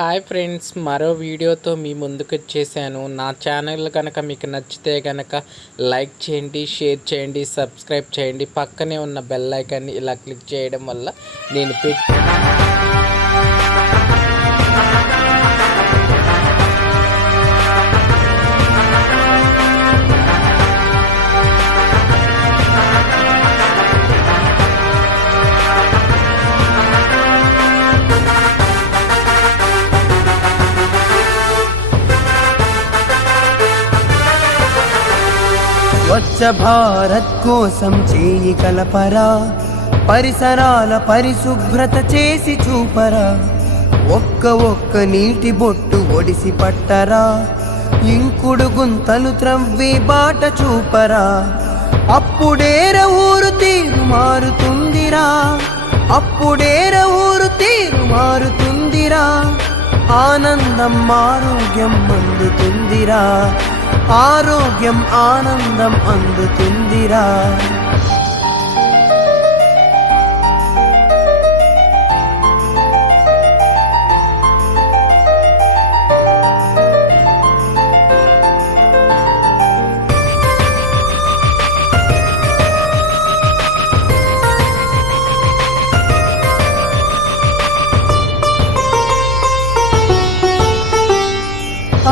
Hi friends, మరో వీడియోతో మీ ముందుకు వచ్చేసాను. నా ఛానల్ కనుక మీకు నచ్చితే కనుక లైక్ చేయండి, షేర్ చేయండి, సబ్స్క్రైబ్ చేయండి. పక్కనే ఉన్న బెల్ ఐకాన్ని ఇలా క్లిక్ చేయడం వల్ల నేను స్వచ్ఛ భారత్ కోసం చేయి కలపరా, పరిసరాల పరిశుభ్రత చేసి చూపరా. ఒక్క నీటి బొట్టు ఒడిసి పట్టరా, ఇంకుడు గుంతలు త్రవ్వి బాట చూపరా. అప్పుడేర ఊరు తీరు మారుతుందిరా, అప్పుడేర ఊరు తీరు మారుతుందిరా. ఆనందం ఆరోగ్యం అందుతుందిరా, ఆరోగ్యం ఆనందం అందుతుందిరా.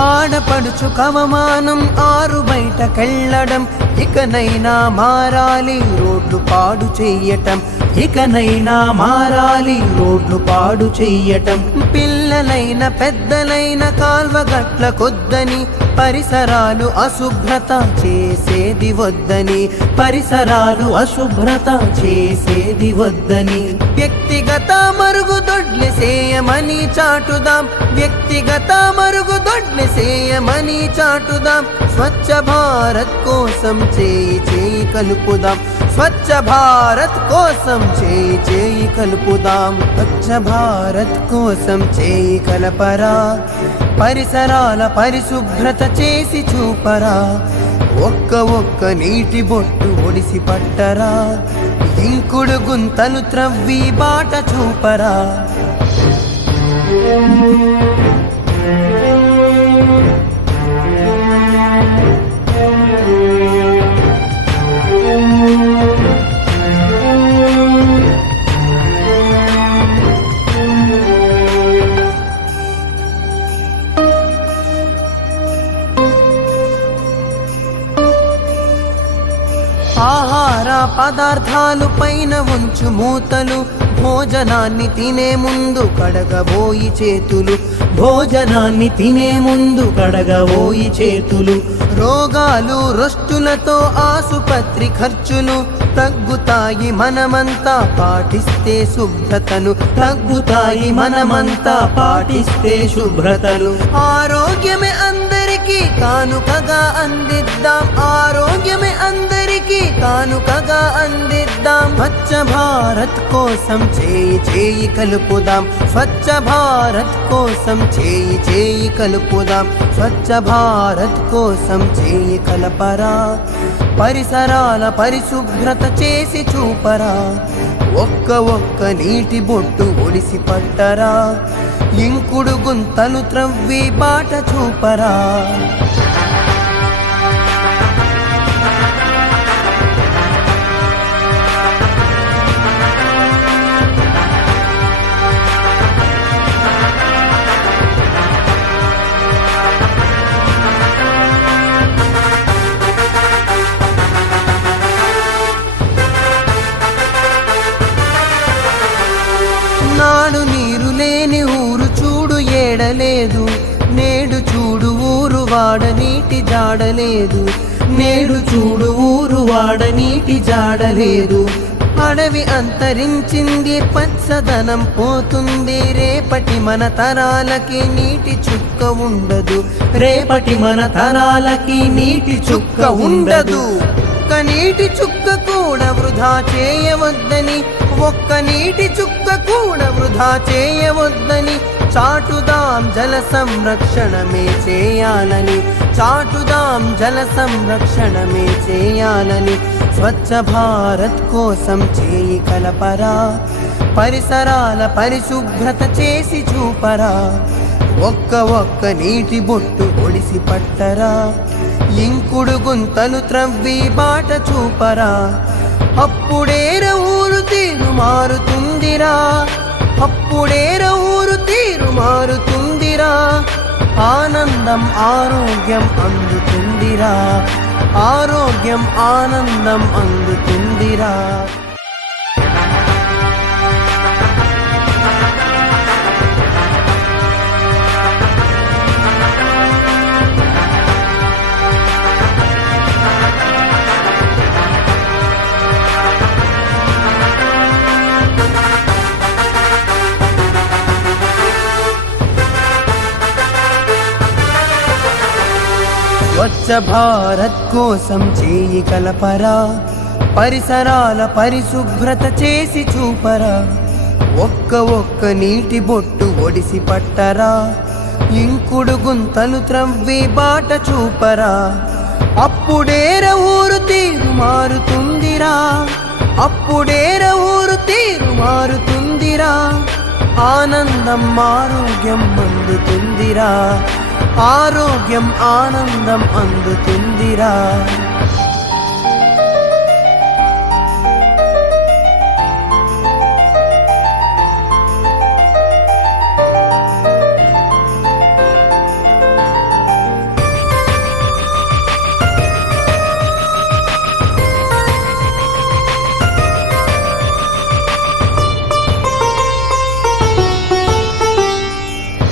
ఆడపడుచు కవమానం ఆరు బయటకెళ్ళడం, ఇకనైనా మారాలి రోడ్లు పాడు చెయ్యటం, ఇకనైనా మారాలి రోడ్లు పాడు చెయ్యటం. పిల్లలైన పెద్దలైన కాల్వగట్ల కొద్దని, పరిసరాలు అశుభ్రత చేసేది వద్దని, పరిసరాలు అశుభ్రత చేసేది వద్దని. వ్యక్తిగత మరుగుదొడ్లు చేయమని చాటుదాం, వ్యక్తిగత మరుగుదొడ్లు చేయమని చాటుదాం. స్వచ్ఛ భారత్ కోసం చేయి కలుపుదాం, స్వచ్ఛ భారత్ కోసం చేయి కలుపుదాం. స్వచ్ఛ భారత్ కోసం చేయి కలపరా, పరిసరాల పరిశుభ్రత చేసి చూపరా. ఒక్క నీటి బొట్టు ఒడిసి పట్టరా, ఇంకుడు గుంతలు త్రవ్వి బాట చూపరా. ఆహార పదార్థాలు పైన ఉంచు మూతలు, భోజనాన్ని తినే ముందు కడగబోయి చేతులు, భోజనాన్ని తినే ముందు కడగబోయి చేతులు. రోగాలు రొస్టులతో ఆసుపత్రి ఖర్చులు తగ్గుతాయి మనమంతా పాటిస్తే శుభ్రతను, తగ్గుతాయి మనమంతా పాటిస్తే శుభ్రతను. ఆరోగ్యమే అందరికీ కానుకగా అందిద్దాం, ఆరోగ్యమే అందరికీ కానుకగా అందిద్దాం. స్వచ్ఛ భారత్ కోసం చేయి కలుపుదాం, స్వచ్ఛ భారత్ కోసం చేయి కలుపుదాం. స్వచ్ఛ భారత్ కోసం చేయి కలపరా, పరిసరాల పరిశుభ్రత చేసి చూపరా. ఒక్క నీటి బొట్టు ఒడిసి పట్టరా, ఇంకుడు గుంతలు త్రవ్వి బాట చూపరా. నాడు నీరు లేని ఊరు చూడు ఏడలేదు, నేడు చూడు ఊరు వాడ నీటి జాడలేదు, నేడు చూడు ఊరు వాడ నీటి జాడలేదు. అడవి అంతరించింది, పచ్చదనం పోతుంది, రేపటి మన తరాలకి నీటి చుక్క ఉండదు, రేపటి మన తరాలకి నీటి చుక్క ఉండదు. ఒక్క నీటి చుక్క కూడా వృధా చేయవద్దని, ఒక్క నీటి చుక్క కూడా వృధా చేయవద్దని చాటుదాం జల సంరక్షణమే చేయాలని, చాటుదాం జల సంరక్షణమే చేయాలని. స్వచ్ఛ భారత్ కోసం చేయి కలపరా, పరిసరాల పరిశుభ్రత చేసి చూపరా, ఒక్క నీటి బొట్టు ఒడిసి పట్టరా, ఇంకుడు గుంతలు త్రవ్వి బాట చూపరా, అప్పుడేర ఊరు తీరు మారుతుందిరా, అప్పుడేర ఊరు తీరు మారుతుందిరా, ఆనందం ఆరోగ్యం అందుతుందిరా, ఆరోగ్యం ఆనందం అందుతుందిరా. స్వచ్ఛ భారత్ కోసం చేయి కలపరా, పరిసరాల పరిశుభ్రత చేసి చూపరా, ఒక్క నీటి బొట్టు ఒడిసి పట్టరా, ఇంకుడు గుంతలు త్రవ్వి బాట చూపరా, అప్పుడేర ఊరు తీరు మారుతుందిరా, అప్పుడేర ఊరు తీరు మారుతుందిరా, ఆనందం ఆరోగ్యం అందుతుందిరా, ఆరోగ్యం ఆనందం అందుతుందిరా.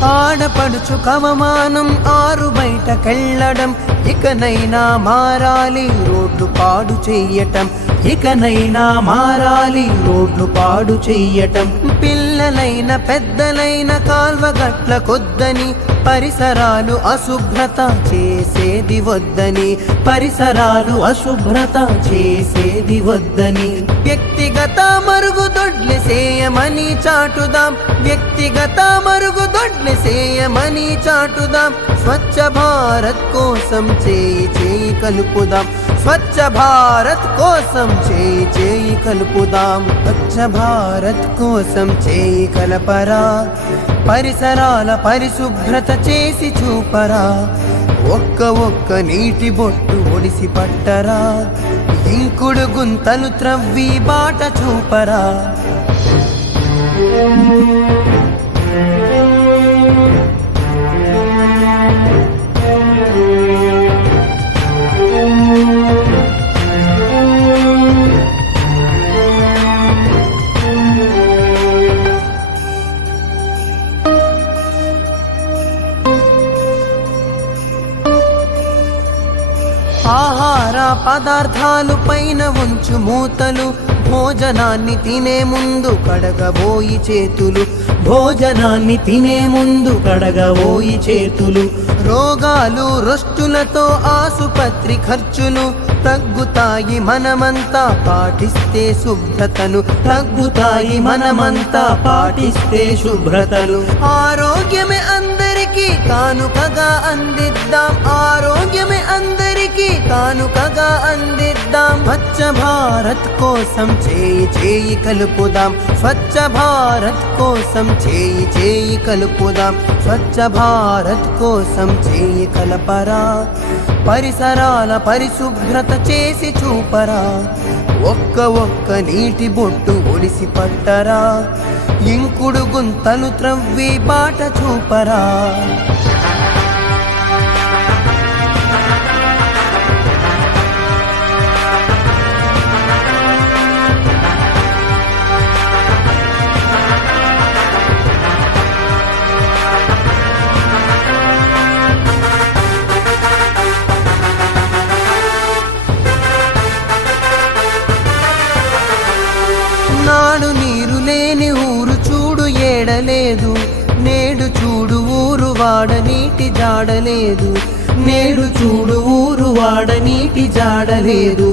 ఆడపడుచు కవమానం ఆరు బయటకెళ్ళడం, ఇకనైనా మారాలి రోడ్లు పాడు చెయ్యటం, ఇకనైనా మారాలి రోడ్లు పాడు చెయ్యటం, పిల్లలైన పెద్దలైన కాల్వగట్ల కొద్దని, పరిసరాలు అశుభ్రత చేసేది వద్దని, పరిసరాలు అశుభ్రత చేసేది వద్దని, వ్యక్తిగత మరుగుదొడ్లు చేయమని చాటుదాం, వ్యక్తిగత మరుగుదొడ్లు చేయమని చాటుదాం, స్వచ్ఛ భారత్ కోసం చేయి కలుపుదాం, స్వచ్ఛ భారత్ కోసం చేయి కలుపుదాం, స్వచ్ఛ భారత్ కోసం చేయి కలపరా, పరిసరాల పరిశుభ్రత చేసి చూపరా, ఒక్క నీటి బొట్టు ఒడిసి పట్టరా, ఇంకుడు గుంతలు త్రవ్వి బాట చూపరా. ఆహార పదార్థాలు పైన ఉంచు మూతలు, భోజనాన్ని తినే ముందు కడగబోయి చేతులు, భోజనాన్ని తినే ముందు కడగబోయి చేతులు, రోగాలు రొస్టులతో ఆసుపత్రి ఖర్చులు తగ్గుతాయి మనమంతా పాటిస్తే శుభ్రతను, తగ్గుతాయి మనమంతా పాటిస్తే శుభ్రతను, ఆరోగ్యమే అందరికీ కానుకగా అందిద్దాం, ఆరోగ్యమే అందరికీ కానుకగా అందిద్దాం, స్వచ్ఛ భారత్ కోసం చేయి కలుపుదాం, స్వచ్ఛ భారత్ కోసం చేయి కలుపుదాం, స్వచ్ఛ భారత్ కోసం చేయి కలపరా, పరిసరాల పరిశుభ్రత చేసి చూపరా, ఒక్క నీటి బొట్టు ఒడిసి పట్టరా, ఇంకుడు గుంతలు త్రవ్వి బాట చూపరా. నాడు నీరు లేని ఊరు చూడు ఏడలేదు, నేడు చూడు ఊరు వాడ నీటి జాడలేదు, నేడు చూడు ఊరు వాడ నీటి జాడలేదు,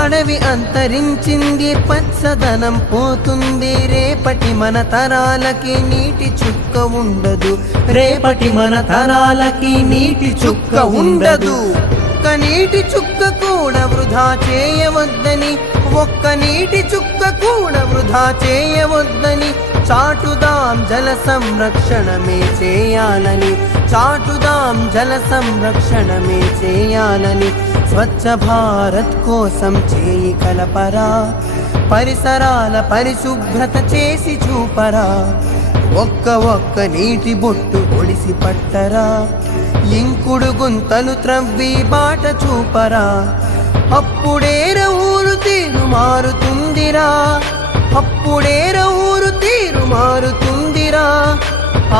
అడవి అంతరించింది పచ్చదనం పోతుంది, రేపటి మన తరాలకి నీటి చుక్క ఉండదు, రేపటి మన తరాలకి నీటి చుక్క ఉండదు. ఒక్క నీటి చుక్క కూడా వృధా చేయవద్దని, ఒక్క నీటి చుక్క కూడా వృధా చేయవద్దని చాటుదాం జల సంరక్షణమే చేయాలని, చాటుదాం జల సంరక్షణమే చేయాలని. స్వచ్ఛ భారత్ కోసం చేయి కలపరా, పరిసరాల పరిశుభ్రత చేసి చూపరా. ఒక్క నీటి బొట్టు ఒడిసి పట్టరా, ఇంకుడు గుంతలు త్రవ్వి బాట చూపరా. అప్పుడేర ఊరు తీరు మారుతుందిరా, అప్పుడేర ఊరు తీరు మారుతుందిరా.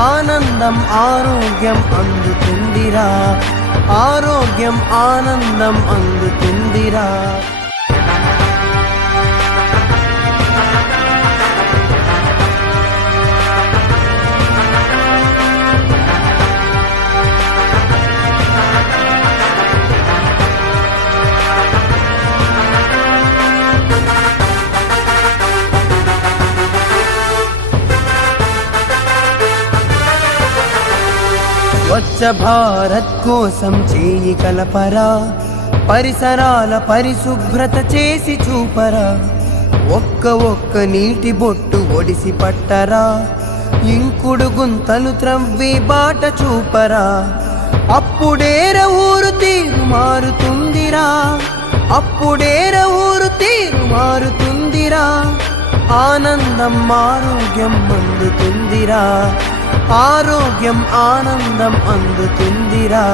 ఆనందం ఆరోగ్యం అందుతుందిరా, ఆరోగ్యం ఆనందం అందుతుందిరా. స్వచ్ఛ భారత్ కోసం చేయి కలపరా, పరిసరాల పరిశుభ్రత చేసి చూపరా. ఒక్క నీటి బొట్టు ఒడిసి పట్టరా, ఇంకుడు గుంతలు త్రవ్వి బాట చూపరా. అప్పుడేర ఊరు తీరు మారుతుందిరా, అప్పుడేర ఊరు తీరు మారుతుందిరా. ఆనందం ఆరోగ్యం అందుతుందిరా, ఆరోగ్యం ఆనందం అందుతుందిరా.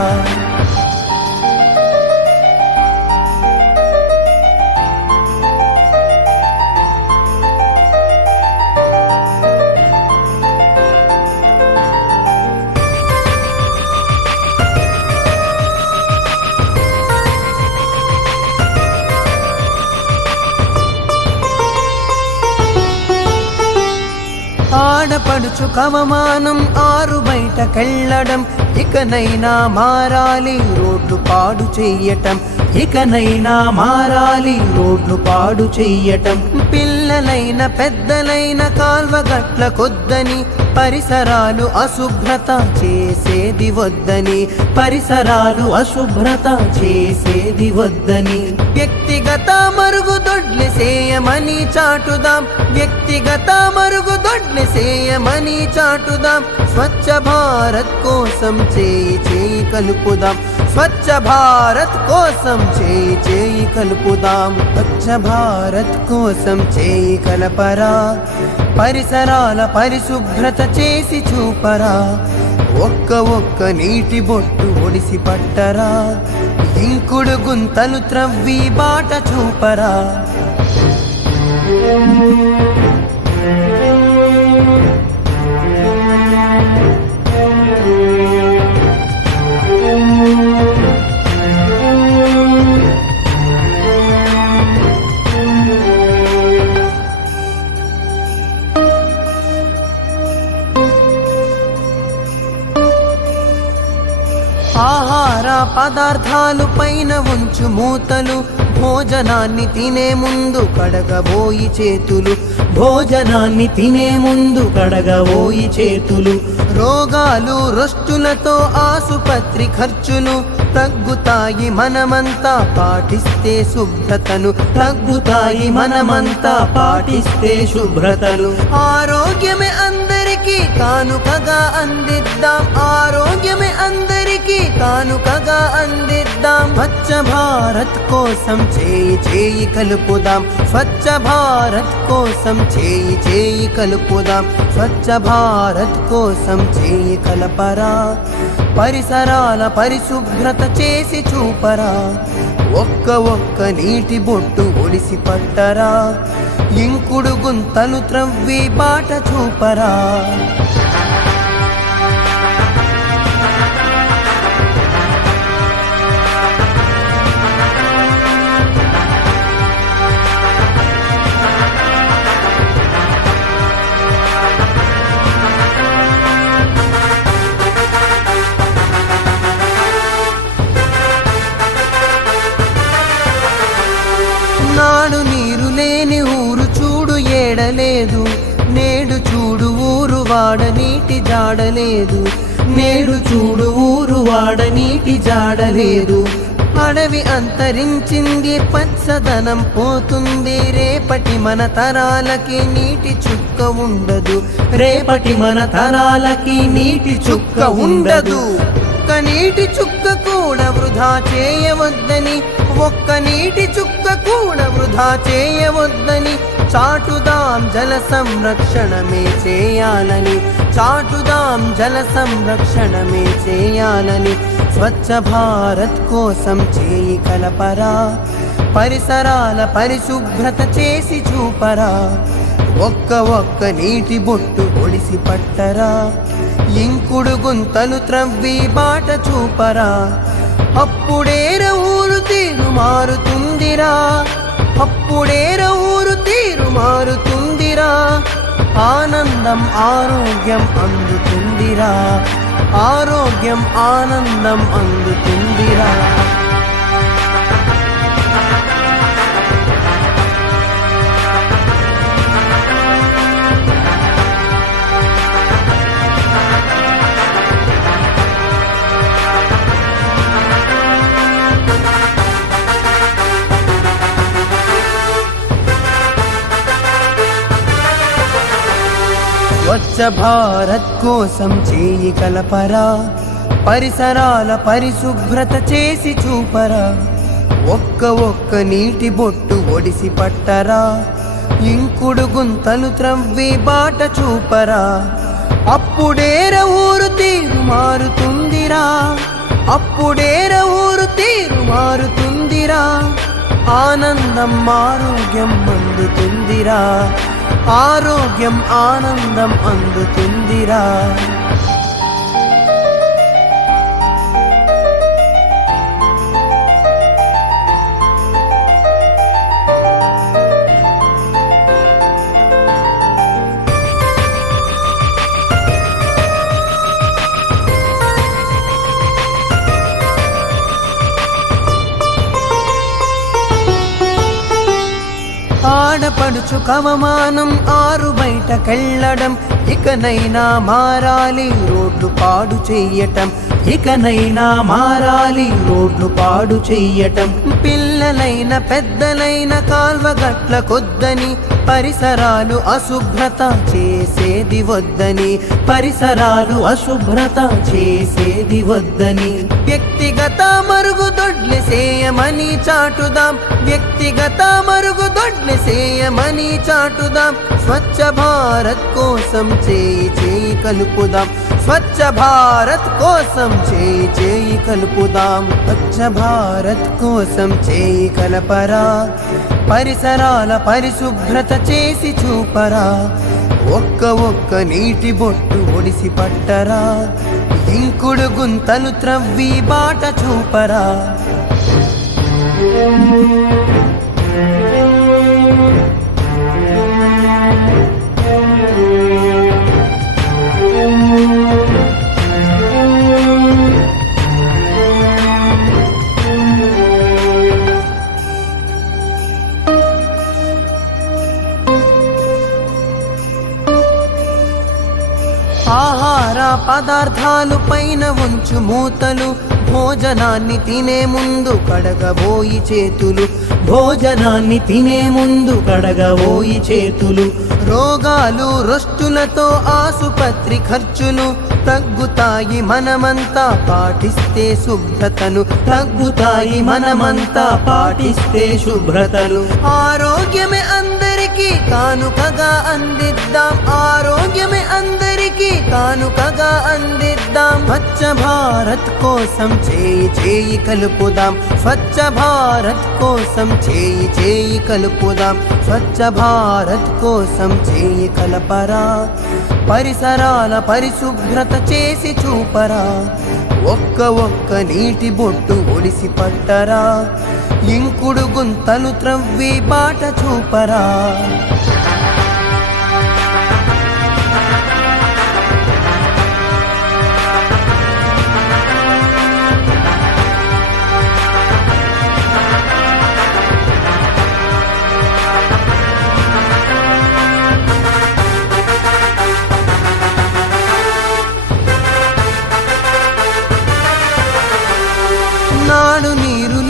ఆడపడుచు కవమానం ఆరు బయటకెళ్ళడం, ఇకనైనా మారాలి రోడ్లు పాడు చెయ్యటం, ఇకనైనా మారాలి రోడ్లు పాడు చెయ్యటం. పిల్లలైన పెద్దలైన కాల్వగట్ల కొద్దని, పరిసరాలు అశుభ్రత చేసేది వద్దని, పరిసరాలు అశుభ్రత చేసేది వద్దని. వ్యక్తిగత మరుగుదొడ్లు చేయమని చాటుదాం, వ్యక్తిగత మరుగుదొడ్లు చేయమని చాటుదాం. స్వచ్ఛ భారత్ కోసం చేయి కలుపుదాం, స్వచ్ఛ భారత్ కోసం చేయి కలుపుదాం. స్వచ్ఛ భారత్ కోసం చేయి కలపరా, పరిసరాల పరిశుభ్రత చేసి చూపరా. ఒక్క నీటి బొట్టు ఒడిసి పట్టరా, ఇంకుడు గుంతలు త్రవ్వి బాట చూపరా. ఆహార పదార్థాలు పైన ఉంచు మూతలు, భోజనాన్ని తినే ముందు కడగబోయి చేతులు, భోజనాన్ని తినే ముందు కడగబోయి చేతులు. రోగాలు రొస్టులతో ఆసుపత్రి ఖర్చులు తగ్గుతాయి మనమంతా పాటిస్తే శుభ్రతను, తగ్గుతాయి మనమంతా పాటిస్తే శుభ్రతను. ఆరోగ్యమే అందరికీ కానుకగా అందిద్దాం, ఆరోగ్యమే అందరికీ కానుకగా అందిద్దాం. స్వచ్ఛ భారత్ కోసం చేయి కలుపుదాం, స్వచ్ఛ భారత్ కోసం చేయి కలుపుదాం. స్వచ్ఛ భారత్ కోసం చేయి కలపరా, పరిసరాల పరిశుభ్రత చేసి చూపరా. ఒక్క నీటి బొట్టు ఒడిసి పట్టరా, ఇంకుడు గుంతలు త్రవ్వి బాట చూపరా. నాడు నీరు లేని ఊరు చూడు ఏడలేదు, నేడు చూడు ఊరు వాడ నీటి జాడలేదు, నేడు చూడు ఊరు వాడ నీటి జాడలేదు. అడవి అంతరించింది, పచ్చదనం పోతుంది. రేపటి మన తరాలకి నీటి చుక్క ఉండదు. రేపటి మన తరాలకి నీటి చుక్క ఉండదు. ఒక్క నీటి చుక్క కూడా వృధా చేయవద్దని, ఒక్క నీటి చుక్క కూడా వృధా చేయవద్దని చాటుదాం జల సంరక్షణమే చేయాలని, చాటుదాం జల సంరక్షణమే చేయాలని. స్వచ్ఛ భారత్ కోసం చేయి కలపరా, పరిసరాల పరిశుభ్రత చేసి చూపరా. ఒక్క నీటి బొట్టు ఒడిసి పట్టరా, ఇంకుడు గుంతలు త్రవ్వి బాట చూపరా. అప్పుడేర ఊరు తీరు మారుతుందిరా, అప్పుడేర ఊరు తీరు మారుతుందిరా. ఆనందం ఆరోగ్యం అందుతుందిరా, ఆరోగ్యం ఆనందం అందుతుందిరా. స్వచ్ఛ భారత్ కోసం చేయి కలపరా, పరిసరాల పరిశుభ్రత చేసి చూపరా. ఒక్క నీటి బొట్టు ఒడిసి పట్టరా, ఇంకుడు గుంతలు త్రవ్వి బాట చూపరా. అప్పుడేర ఊరు తీరు మారుతుందిరా, అప్పుడేర ఊరు తీరు మారుతుందిరా. ఆనందం ఆరోగ్యం అందుతుందిరా, ఆరోగ్యం ఆనందం అందుతుందిరా. ఆడపడుచు కవమానం ఆరు బయటకెళ్ళడం, ఇకనైనా మారాలి రోడ్లు పాడు చెయ్యటం, ఇకనైనా మారాలి రోడ్లు పాడు చెయ్యటం. పిల్లలైన పెద్దలైన కాల్వగట్ల కొద్దని, పరిసరాలు అశుభ్రత చేసేది వద్దని, పరిసరాలు అశుభ్రత చేసేది వద్దని. వ్యక్తిగత మరుగుదొడ్లు చేయమని చాటుదాం, వ్యక్తిగత మరుగుదొడ్లు చేయమని చాటుదాం. స్వచ్ఛ భారత్ కోసం చేయి కలుపుదాం, స్వచ్ఛ భారత్ కోసం చేయి కలుపుదాం. స్వచ్ఛ భారత్ కోసం చేయి కలపరా, పరిసరాల పరిశుభ్రత చేసి చూపరా. ఒక్క నీటి బొట్టు ఒడిసి పట్టరా, ఇంకుడు గుంతలు త్రవ్వి బాట చూపరా. ఆహార పదార్థాలు పైన ఉంచు మూతలు, భోజనాన్ని తినే ముందు కడగబోయి చేతులు, భోజనాన్ని తినే ముందు కడగబోయి చేతులు. రోగాలు రొస్టులతో ఆసుపత్రి ఖర్చులు తగ్గుతాయి మనమంతా పాటిస్తే శుభ్రతను, తగ్గుతాయి మనమంతా పాటిస్తే శుభ్రతను. ఆరోగ్యమే అందరికీ కానుకగా అందిద్దాం, ఆరోగ్యమే అందరికీ కానుకగా అందిద్దాం. స్వచ్ఛ భారత్ కోసం చేయి కలుపుదాం, స్వచ్ఛ భారత్ కోసం చేయి కలుపుదాం. స్వచ్ఛ భారత్ కోసం చేయి కలపరా, పరిసరాల పరిశుభ్రత చేసి చూపరా. ఒక్క నీటి బొట్టు ఒడిసి పట్టరా, ఇంకుడు గుంతలు త్రవ్వి బాట చూపరా. నాడు నీరు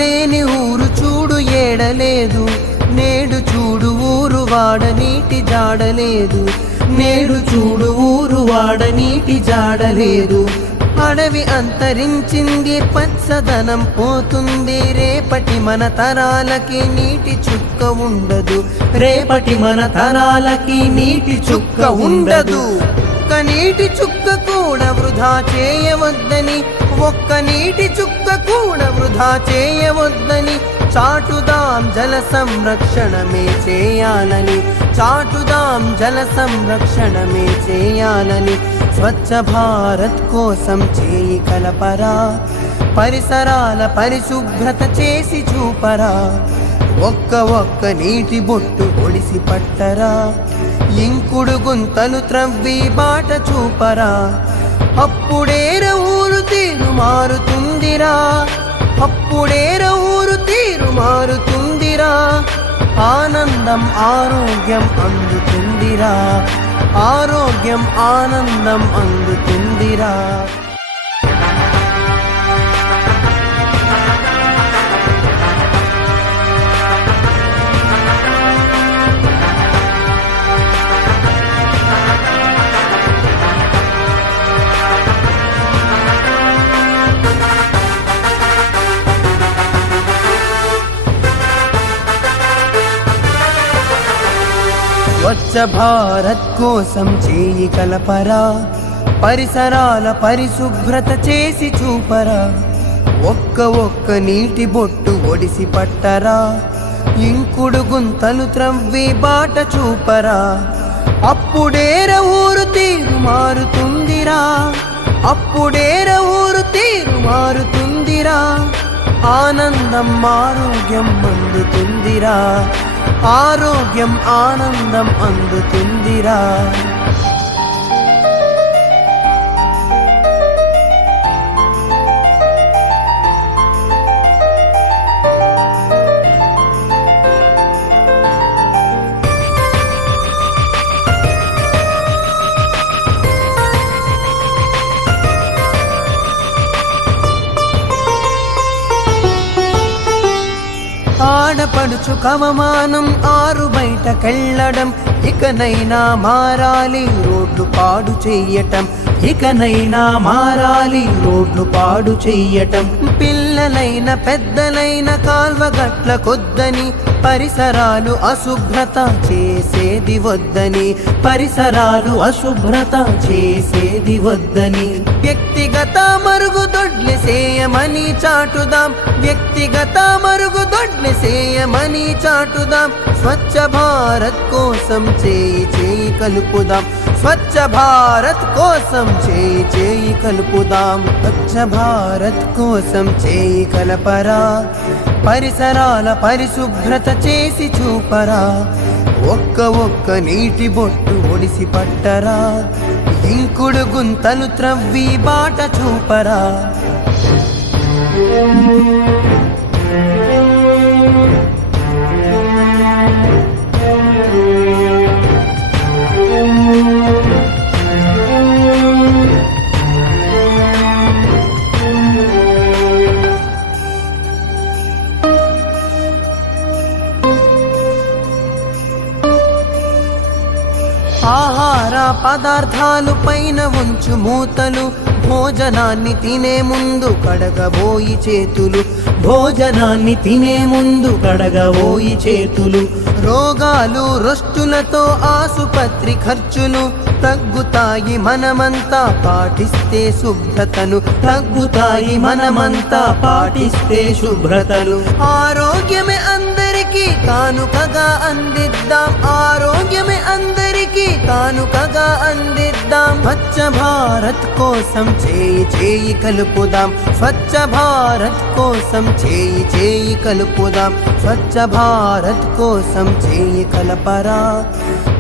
వాడ నీటి జాడలేదు, నేడు చూడు ఊరు వాడ నీటి జాడలేదు. అడవి అంతరించింది, పచ్చదనం పోతుంది, రేపటి మన తరాలకి నీటి చుక్క ఉండదు, రేపటి మన తరాలకి నీటి చుక్క ఉండదు. ఒక్క నీటి చుక్క కూడా వృధా చేయవద్దని, ఒక్క నీటి చుక్క కూడా వృధా చేయవద్దని చాటుదాం జల సంరక్షణమే చేయాలని, చాటుదాం జల సంరక్షణమే చేయాలని. స్వచ్ఛ భారత్ కోసం చేయి కలపరా, పరిసరాల పరిశుభ్రత చేసి చూపరా, ఒక్క నీటి బొట్టు ఒడిసి పట్టరా, ఇంకుడు గుంతలు త్రవ్వి బాట చూపరా. అప్పుడేర ఊరు తీరు మారుతుందిరా, అప్పుడేర ఊరు తీరు మారుతుందిరా, ఆనందం ఆరోగ్యం అందుతుందిరా, ఆరోగ్యం ఆనందం అందుతుందిరా. స్వచ్ఛ భారత్ కోసం చేయి కలపరా, పరిసరాల పరిశుభ్రత చేసి చూపరా, ఒక్క నీటి బొట్టు ఒడిసి పట్టరా, ఇంకుడు గుంతలు త్రవ్వి బాట చూపరా. అప్పుడేర ఊరు తీరు మారుతుందిరా, అప్పుడేర ఊరు తీరు మారుతుందిరా, ఆనందం ఆరోగ్యం అందుతుందిరా, ఆరోగ్యం ఆనందం అందుతుందిరా. ఆడపడుచు కవమానం ఆరు బయటకెళ్ళడం, ఇకనైనా మారాలి రోడ్లు పాడు చెయ్యటం, ఇకనైనా మారాలి రోడ్లు పాడు చెయ్యటం. పిల్లలైన పెద్దలైన కాల్వగట్ల కొద్దని, పరిసరాలు అశుభ్రత చేసేది వద్దని, పరిసరాలు అశుభ్రత చేసేది వద్దని. వ్యక్తిగత మరుగుదొడ్లు చేయమని చాటుదాం, వ్యక్తిగత మరుగుదొడ్లు చేయమని చాటుదాం. స్వచ్ఛ భారత్ కోసం చేయి కలుపుదాం, స్వచ్ఛ భారత్ కోసం చేయి కలుపుదాం. స్వచ్ఛ భారత్ కోసం చేయి కలపరా, పరిసరాల పరిశుభ్రత చేసి చూపరా, ఒక్క నీటి బొట్టు ఒడిసి పట్టరా, ఇంకుడు గుంతలు త్రవ్వి బాట చూపరా. ఆహార పదార్థాలు పైన ఉంచు మూతలు, భోజనాన్ని తినే ముందు కడగబోయి చేతులు, భోజనాన్ని తినే ముందు కడగబోయి చేతులు. రోగాలు రొస్టులతో ఆసుపత్రి ఖర్చులు తగ్గుతాయి మనమంతా పాటిస్తే శుభ్రతను, తగ్గుతాయి మనమంతా పాటిస్తే శుభ్రతలు. ఆరోగ్యమే అందరికీ కానుకగా అందిద్దాం, ఆరోగ్యమే అందరికీ కానుకగా అందిద్దాం. స్వచ్ఛ భారత్ కోసం చేయి కలుపుదాం, స్వచ్ఛ భారత్ కోసం చేయి కలుపుదాం. స్వచ్ఛ భారత్ కోసం చేయి కలపరా,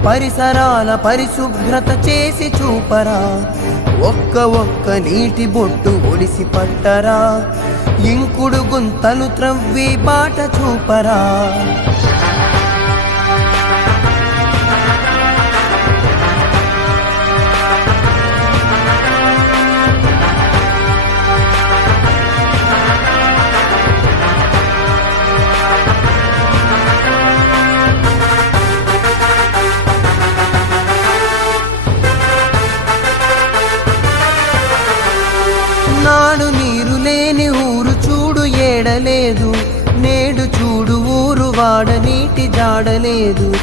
పరిసరాల పరిశుభ్రత చేసి చూపరా, ఒక్క నీటి బొట్టు ఒడిసి పట్టరా, ఇంకుడు గుంతలు త్రవ్వి బాట చూపరా. ఏడలేదు. నేడు చూడు ఊరు వాడ నీటి జాడలేదు.